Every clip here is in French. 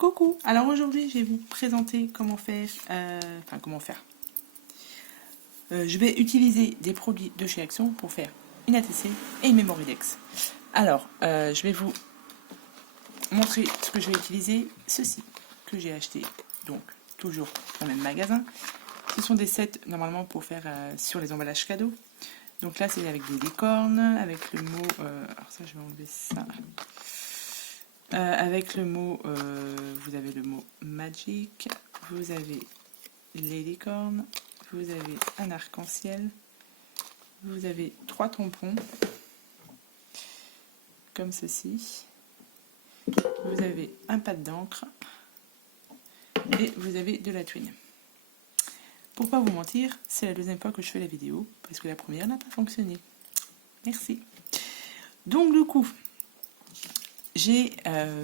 Coucou, alors aujourd'hui je vais vous présenter comment faire, je vais utiliser des produits de chez Action pour faire une ATC et une Memoridex. Alors, je vais vous montrer ce que je vais utiliser, ceci que j'ai acheté, donc toujours dans le même magasin. Ce sont des sets normalement pour faire sur les emballages cadeaux. Donc là c'est avec des licornes, avec le mot, alors ça je vais enlever ça. Avec le mot, vous avez le mot Magic, vous avez les licornes, vous avez un arc-en-ciel, vous avez 3 tampons, comme ceci, vous avez un pad d'encre et vous avez de la twine. Pour pas vous mentir, c'est la deuxième fois que je fais la vidéo, parce que la première n'a pas fonctionné. Merci. Donc du coup, j'ai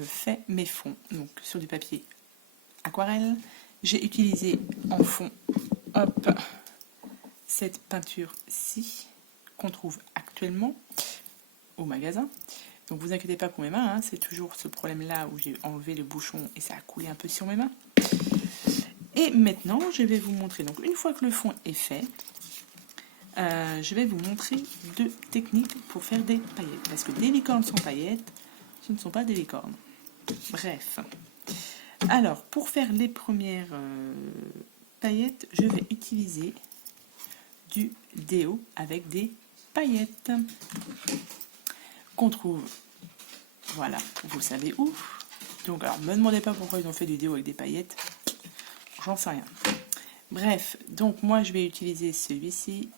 fait mes fonds donc sur du papier aquarelle. J'ai utilisé en fond cette peinture-ci qu'on trouve actuellement au magasin. Donc vous inquiétez pas pour mes mains, hein, c'est toujours ce problème-là où j'ai enlevé le bouchon et ça a coulé un peu sur mes mains. Et maintenant, je vais vous montrer, donc une fois que le fond est fait, je vais vous montrer 2 techniques pour faire des paillettes. Parce que des licornes sans paillettes, ce ne sont pas des licornes. Bref. Alors, pour faire les premières paillettes, je vais utiliser du déo avec des paillettes qu'on trouve, voilà, vous savez où. Donc, alors, me demandez pas pourquoi ils ont fait du déo avec des paillettes, j'en sais rien. Bref, donc moi je vais utiliser celui-ci.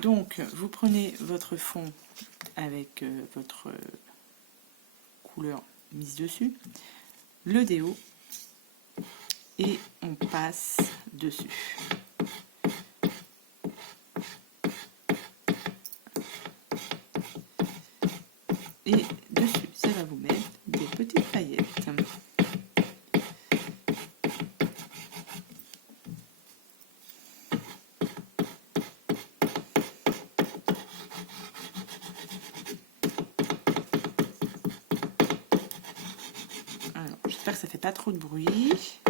Donc, vous prenez votre fond avec votre couleur mise dessus, le déo, et on passe dessus. Et dessus, ça va vous mettre des petites paillettes. Alors, j'espère que ça fait pas trop de bruit.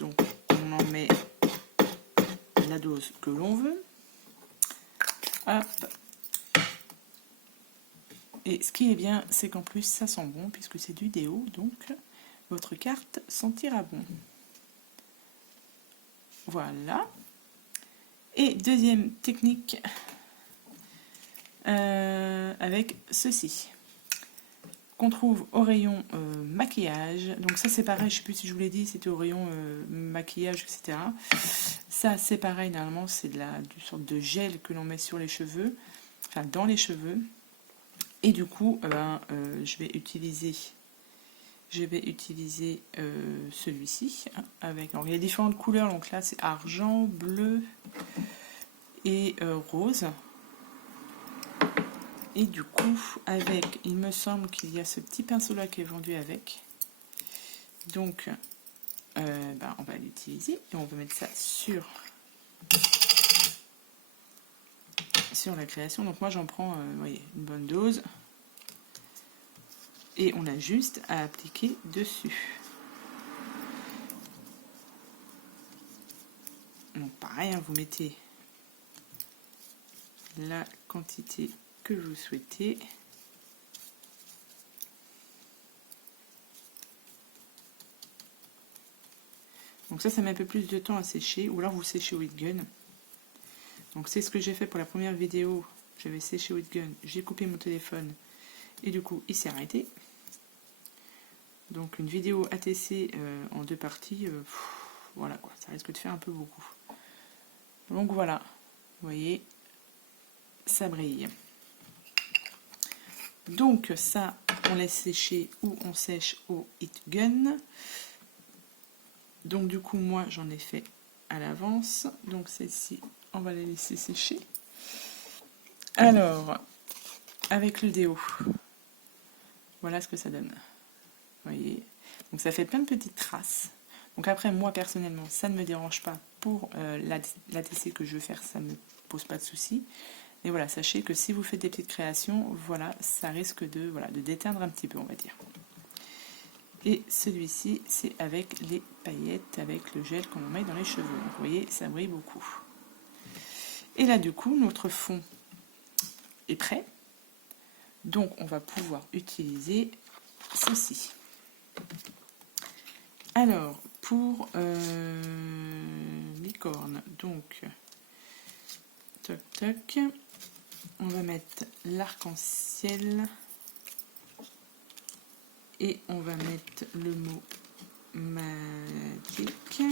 Donc, on en met la dose que l'on veut. Hop. Et ce qui est bien, c'est qu'en plus, ça sent bon, puisque c'est du déo, donc votre carte sentira bon. Voilà. Et deuxième technique, avec ceci, qu'on trouve au rayon maquillage. Donc ça c'est pareil, je ne sais plus si je vous l'ai dit, c'était au rayon maquillage, etc. Ça c'est pareil, normalement c'est du sorte de gel que l'on met sur les cheveux, enfin dans les cheveux. Et du coup, je vais utiliser celui-ci, hein, avec. Alors, il y a différentes couleurs, donc là c'est argent, bleu et rose. Et du coup, avec, il me semble qu'il y a ce petit pinceau-là qui est vendu avec. Donc, on va l'utiliser et on va mettre ça sur la création. Donc moi j'en prends vous voyez, une bonne dose. Et on a juste à appliquer dessus. Donc pareil, hein, vous mettez la quantité que vous souhaitez. Donc ça met un peu plus de temps à sécher, ou alors vous séchez au heat gun. Donc c'est ce que j'ai fait pour la première vidéo. J'avais séché au heat gun, j'ai coupé mon téléphone et du coup il s'est arrêté. Donc une vidéo ATC en 2 parties, voilà quoi, ça risque de faire un peu beaucoup. Donc voilà, vous voyez, ça brille. Donc ça, on laisse sécher ou on sèche au heat gun. Donc du coup, moi j'en ai fait à l'avance. Donc celle-ci, on va la laisser sécher. Alors, avec le déo, voilà ce que ça donne. Vous voyez, donc ça fait plein de petites traces. Donc après, moi personnellement, ça ne me dérange pas pour l'ATC que je veux faire, ça me pose pas de soucis. Mais voilà, sachez que si vous faites des petites créations, voilà, ça risque de, voilà, de déteindre un petit peu, on va dire. Et celui-ci, c'est avec les paillettes, avec le gel qu'on met dans les cheveux. Donc, vous voyez, ça brille beaucoup. Et là, du coup, notre fond est prêt. Donc, on va pouvoir utiliser ceci. Alors, pour licorne, donc, toc toc, on va mettre l'arc-en-ciel et on va mettre le mot magique.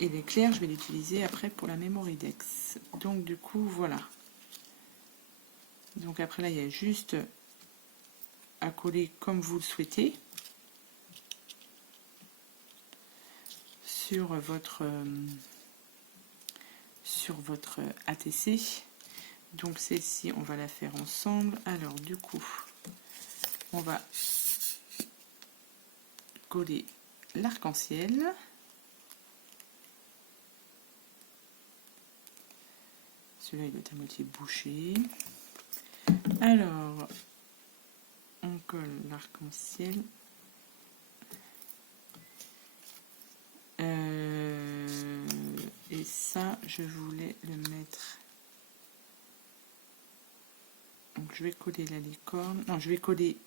Et l'éclair, je vais l'utiliser après pour la Memoridex. Donc, du coup, voilà. Donc, après, là, il y a juste à coller comme vous le souhaitez sur votre ATC. Donc, celle-ci, on va la faire ensemble. Alors, du coup, on va coller l'arc-en-ciel. Celui-là, il doit être à moitié bouché. Alors, on colle l'arc-en-ciel. Et ça, je voulais le mettre. Donc, je vais coller la licorne. Non, je vais coller.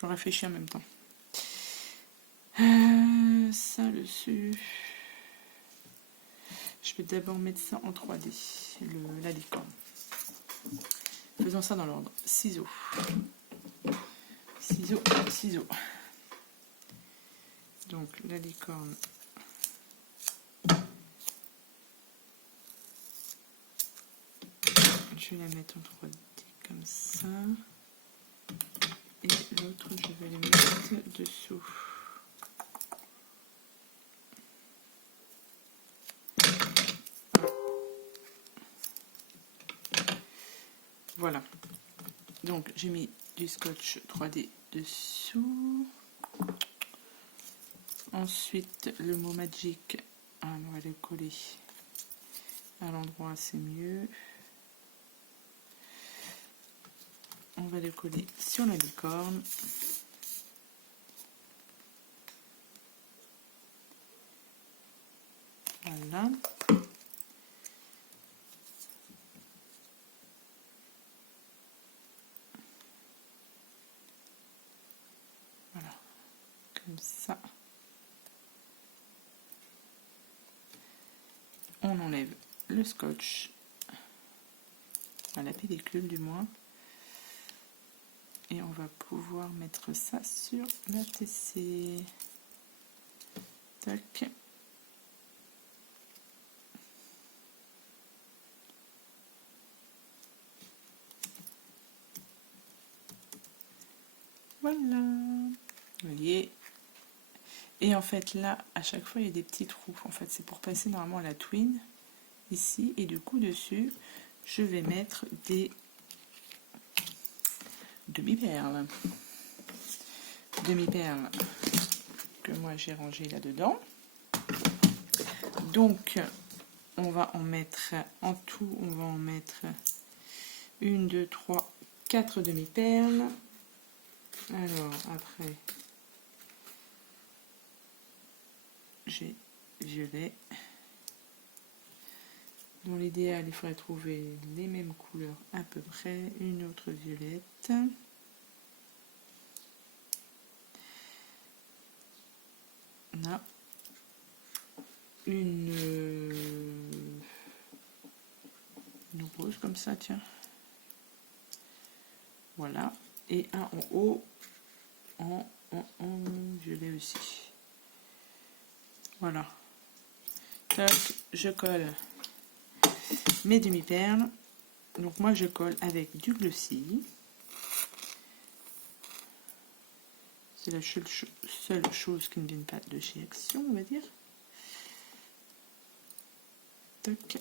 Je réfléchis en même temps. Ça dessus. Je vais d'abord mettre ça en 3D, la licorne. Faisons ça dans l'ordre. Ciseaux. Ciseaux, ciseaux. Donc la licorne. Je vais la mettre en 3D comme ça. Et l'autre, je vais le mettre dessous. Voilà. Donc j'ai mis du scotch 3D dessous. Ensuite, le mot magique, on va le coller à l'endroit, c'est mieux. On va le coller sur la licorne. Voilà. Voilà. Comme ça. On enlève le scotch, à la pellicule du moins. Et on va pouvoir mettre ça sur la TC. Tac. Voilà. Vous voyez. Et en fait là, à chaque fois, il y a des petits trous. En fait, c'est pour passer normalement à la twin. Ici. Et du coup, dessus, je vais mettre des demi-perles. Demi-perles que moi j'ai rangé là-dedans. Donc, on va en mettre en tout, on va en mettre 1, 2, 3, 4 demi-perles. Alors, après, j'ai violet. Dans l'idéal, il faudrait trouver les mêmes couleurs à peu près. Une autre violette. Là. Une rose comme ça, tiens. Voilà. Et un en haut en violet aussi. Voilà. Tac, je colle mes demi-perles. Donc moi je colle avec du glossy. C'est la seule chose qui ne vient pas de chez Action, on va dire. Tac.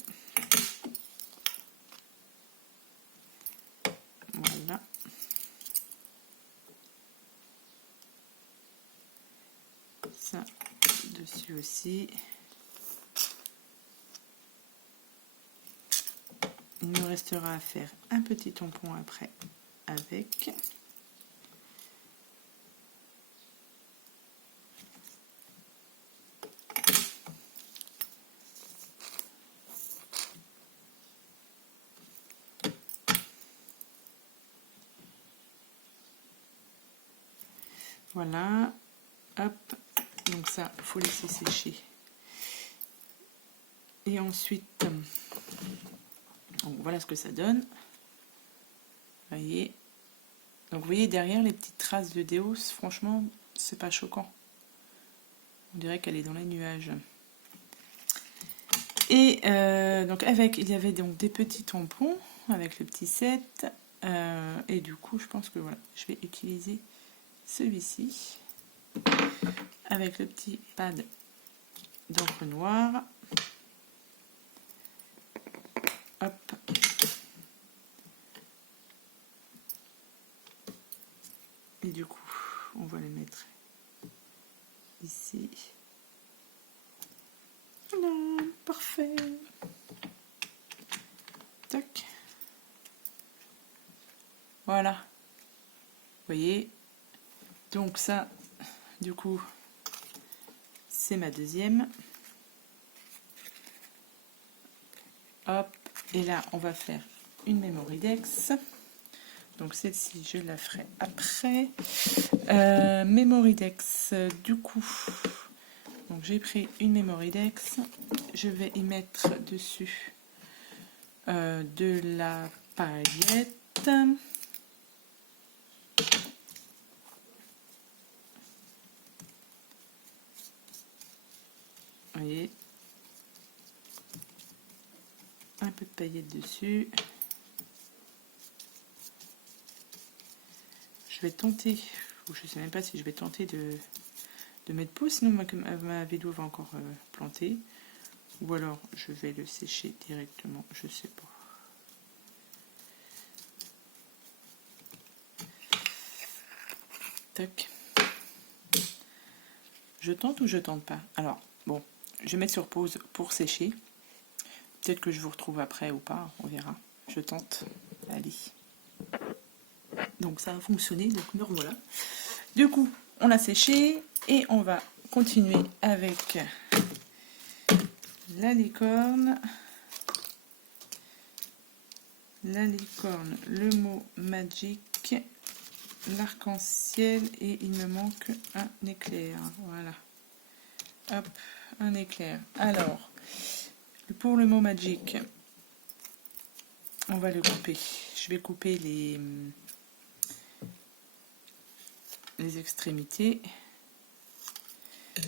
Voilà. ça dessus aussi. Il nous restera à faire un petit tampon après avec. Voilà, hop, donc ça, il faut laisser sécher. Et ensuite, donc voilà ce que ça donne. Vous voyez. Donc vous voyez derrière les petites traces de déos, franchement, c'est pas choquant. On dirait qu'elle est dans les nuages. Et donc avec, il y avait donc des petits tampons avec le petit set. Et du coup, je pense que voilà, je vais utiliser celui-ci avec le petit pad d'encre noire. Hop. Et du coup, on va les mettre ici. Voilà, parfait. Tac. Voilà. Vous voyez. Donc ça, du coup, c'est ma deuxième. Hop. Et là, on va faire une Memoridex. Donc celle-ci, je la ferai après. Memoridex, du coup, donc j'ai pris une Memoridex. Je vais y mettre dessus de la paillette. Vous voyez, un peu de paillettes dessus. Je vais tenter, ou je ne sais même pas si je vais tenter de mettre pause, sinon ma vidéo va encore planter. Ou alors je vais le sécher directement, je ne sais pas. Tac. Je tente ou je tente pas? Alors, bon, je vais mettre sur pause pour sécher. Peut-être que je vous retrouve après ou pas, on verra. Je tente. Allez. Donc ça a fonctionné, donc me revoilà. Du coup, on a séché et on va continuer avec la licorne. La licorne, le mot magique, l'arc-en-ciel et il me manque un éclair. Voilà. Hop, un éclair. Alors, pour le mot magique, on va le couper. Je vais couper les extrémités.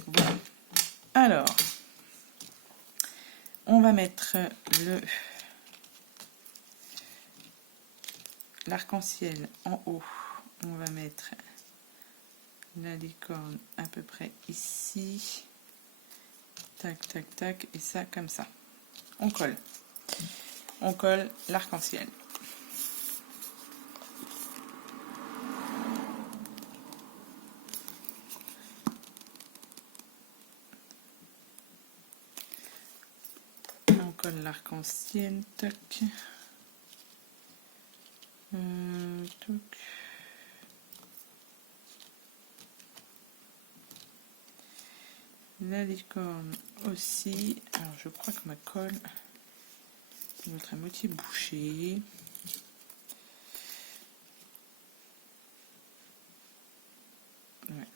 Voilà. Alors, on va mettre l'arc-en-ciel en haut. On va mettre la licorne à peu près ici. Tac, tac, tac. Et ça comme ça. On colle. On colle l'arc-en-ciel. On colle l'arc-en-ciel. Tac. Tac. La licorne aussi. Alors je crois que ma colle doit être à moitié bouchée. Ouais.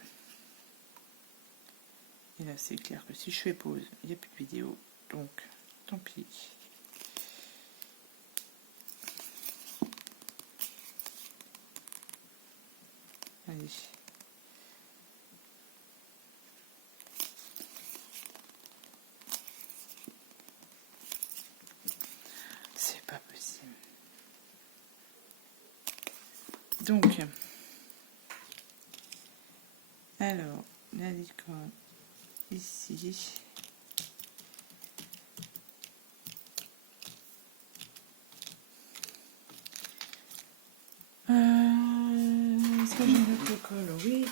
Et là c'est clair que si je fais pause, il n'y a plus de vidéo. Donc tant pis. Allez. C'est pas possible. Donc, alors, la licorne ici. Est-ce que j'ai une autre colle? Oui.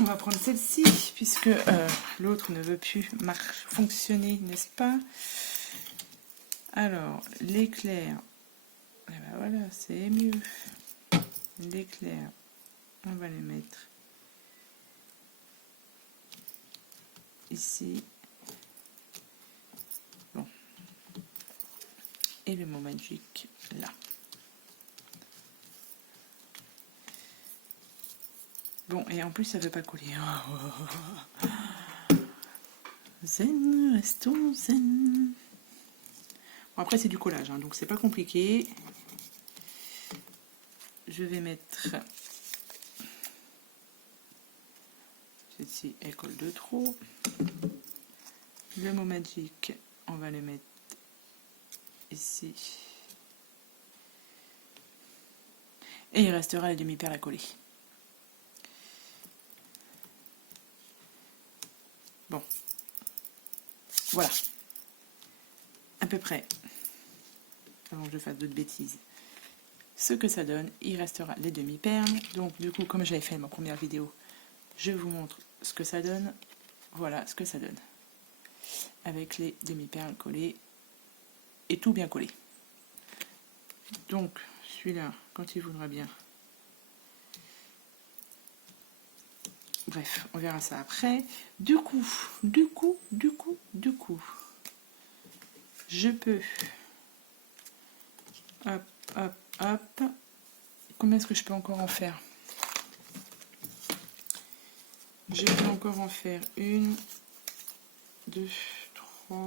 On va prendre celle-ci, puisque l'autre ne veut plus fonctionner, n'est-ce pas? Alors, l'éclair, eh ben voilà, c'est mieux. L'éclair, on va les mettre ici. Bon. Et le mot magique, là. Bon, et en plus, ça ne veut pas coller. Zen, restons zen. Bon, après, c'est du collage, hein, donc c'est pas compliqué. Je vais mettre... Celle-ci, elle colle de trop. Le mot magique, on va le mettre ici. Et il restera les demi-perles à coller. Bon. Voilà. À peu près. Avant que je fasse d'autres bêtises. Ce que ça donne, il restera les demi-perles. Donc du coup, comme j'avais fait ma première vidéo, je vous montre ce que ça donne. Voilà ce que ça donne. Avec les demi-perles collées et tout bien collé. Donc, celui-là, quand il voudra bien. Bref, on verra ça après. Du coup, je peux... Hop, hop, hop. Combien est-ce que je peux encore en faire? Je peux encore en faire 1, 2, 3...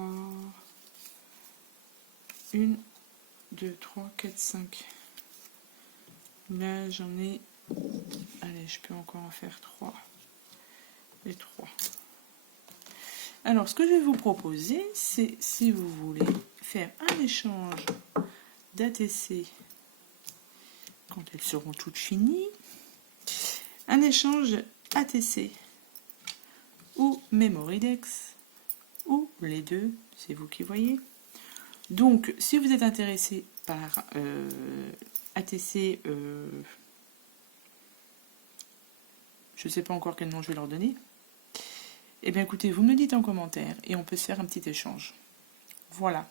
1, 2, 3, 4, 5. Là, j'en ai... Allez, je peux encore en faire 3. Et 3. Alors, ce que je vais vous proposer, c'est, si vous voulez, faire un échange d'ATC quand elles seront toutes finies. Un échange ATC ou Memoridex, ou les deux, c'est vous qui voyez. Donc, si vous êtes intéressé par ATC, je ne sais pas encore quel nom je vais leur donner, eh bien écoutez, vous me le dites en commentaire et on peut se faire un petit échange. Voilà.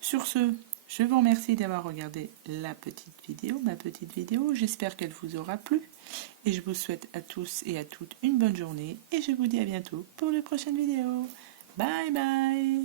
Sur ce, je vous remercie d'avoir regardé ma petite vidéo. J'espère qu'elle vous aura plu. Et je vous souhaite à tous et à toutes une bonne journée. Et je vous dis à bientôt pour une prochaine vidéo. Bye bye!